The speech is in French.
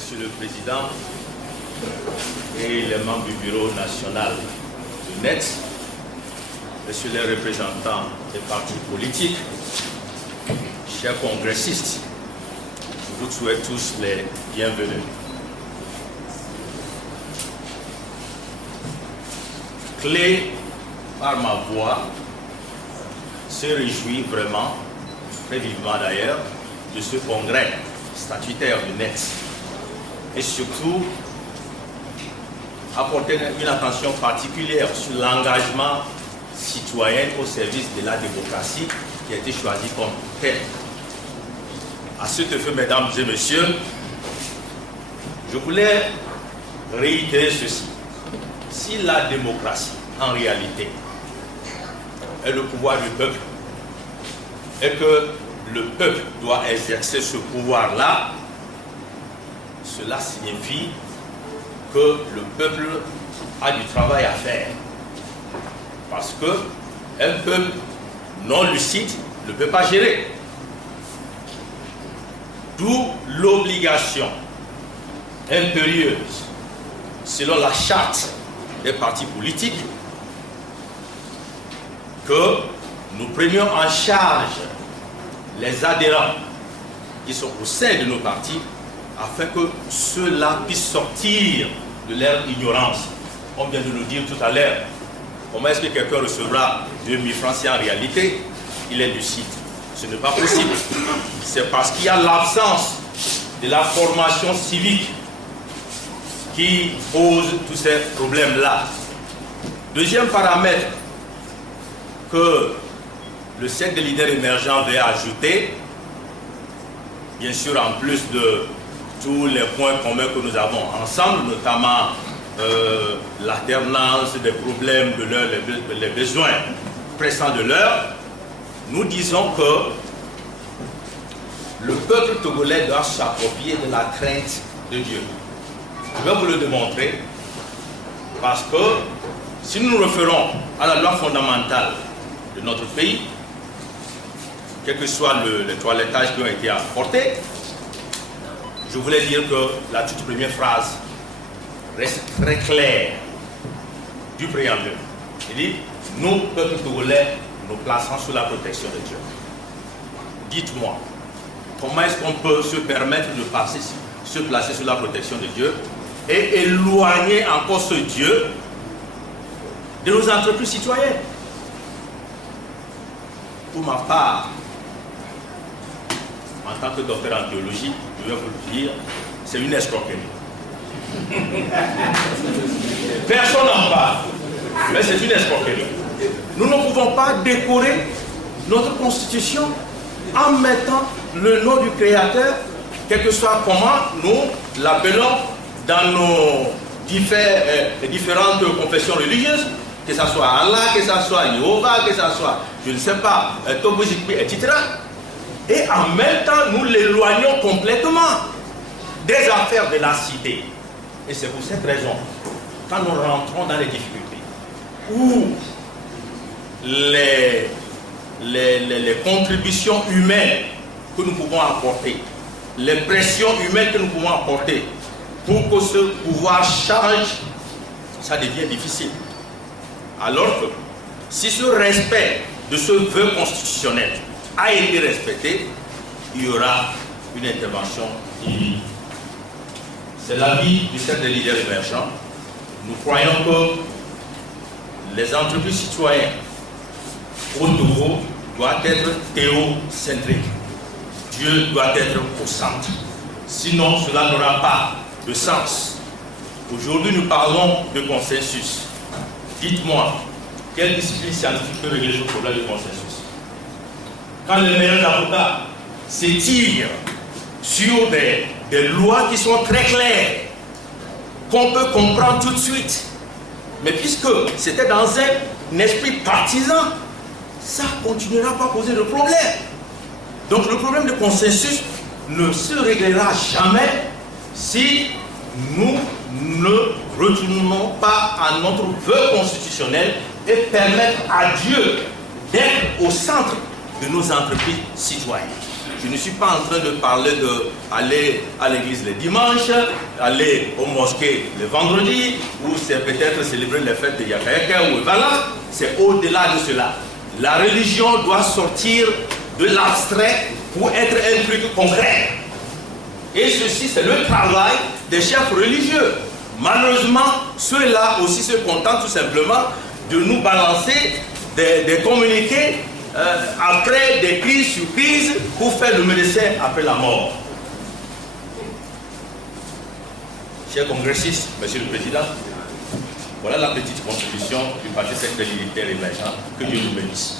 Monsieur le Président et les membres du Bureau national du NET, Messieurs les représentants des partis politiques, chers congressistes, je vous souhaite tous les bienvenus. Clé, par ma voix, se réjouit vraiment, très vivement d'ailleurs, de ce congrès statutaire du NET. Et surtout, apporter une attention particulière sur l'engagement citoyen au service de la démocratie qui a été choisi comme tel. À cet effet, mesdames et messieurs, je voulais réitérer ceci. Si la démocratie, en réalité, est le pouvoir du peuple, et que le peuple doit exercer ce pouvoir-là, cela signifie que le peuple a du travail à faire. Parce qu'un peuple non lucide ne peut pas gérer. D'où l'obligation impérieuse, selon la charte des partis politiques, que nous prenions en charge les adhérents qui sont au sein de nos partis afin que ceux-là puissent sortir de leur ignorance. On vient de nous dire tout à l'heure, comment est-ce que quelqu'un recevra 2000 francs si en réalité il est lucide? Ce n'est pas possible. C'est parce qu'il y a l'absence de la formation civique qui pose tous ces problèmes-là. Deuxième paramètre que le cercle des leaders émergents veut ajouter, bien sûr en plus de tous les points communs que nous avons ensemble, notamment l'alternance des problèmes de l'heure, les besoins pressants de l'heure, nous disons que le peuple togolais doit s'approprier de la crainte de Dieu. Je vais vous le démontrer parce que si nous nous référons à la loi fondamentale de notre pays, quel que soit le toilettage qui ont été apportés, je voulais dire que la toute première phrase reste très claire du préambule. Il dit, nous, peuple togolais, nous plaçons sous la protection de Dieu. Dites-moi, comment est-ce qu'on peut se permettre de se placer sous la protection de Dieu et éloigner encore ce Dieu de nos entreprises citoyennes? Pour ma part, en tant que docteur en théologie, je vais vous le dire, c'est une escroquerie. Personne n'en parle, mais c'est une escroquerie. Nous ne pouvons pas décorer notre constitution en mettant le nom du Créateur, quel que soit comment nous l'appelons dans nos différentes confessions religieuses, que ce soit Allah, que ce soit Jéhovah, que ce soit, je ne sais pas, Tobojikpi, etc. Et en même temps, nous l'éloignons complètement des affaires de la cité. Et c'est pour cette raison, quand nous rentrons dans les difficultés, où les contributions humaines que nous pouvons apporter, les pressions humaines que nous pouvons apporter pour que ce pouvoir change, ça devient difficile. Alors que si ce respect de ce vœu constitutionnel a été respecté, il y aura une intervention divine. C'est l'avis du cercle des leaders émergents. Nous croyons que les entreprises citoyennes au Togo doivent être théocentriques. Dieu doit être au centre. Sinon, cela n'aura pas de sens. Aujourd'hui, nous parlons de consensus. Dites-moi, quelle discipline scientifique peut régler ce problème de consensus? Quand les meilleurs avocats s'étirent sur des lois qui sont très claires, qu'on peut comprendre tout de suite, mais puisque c'était dans un esprit partisan, ça continuera pas à poser de problème. Donc le problème de consensus ne se réglera jamais si nous ne retournons pas à notre vœu constitutionnel et permettre à Dieu d'être au centre de nos entreprises citoyennes. Je ne suis pas en train de parler d'aller à l'église les dimanches, aller aux mosquées le vendredi, ou c'est peut-être célébrer les fêtes de Yakayaka ou Vala. C'est au-delà de cela. La religion doit sortir de l'abstrait pour être un truc concret. Et ceci, c'est le travail des chefs religieux. Malheureusement, ceux-là aussi se contentent tout simplement de nous balancer des communiqués après des crises sur crises pour faire le médecin après la mort. Chers congressistes, Monsieur le Président, voilà la petite contribution du Parti secrétaire militaire émergent. Que Dieu nous bénisse.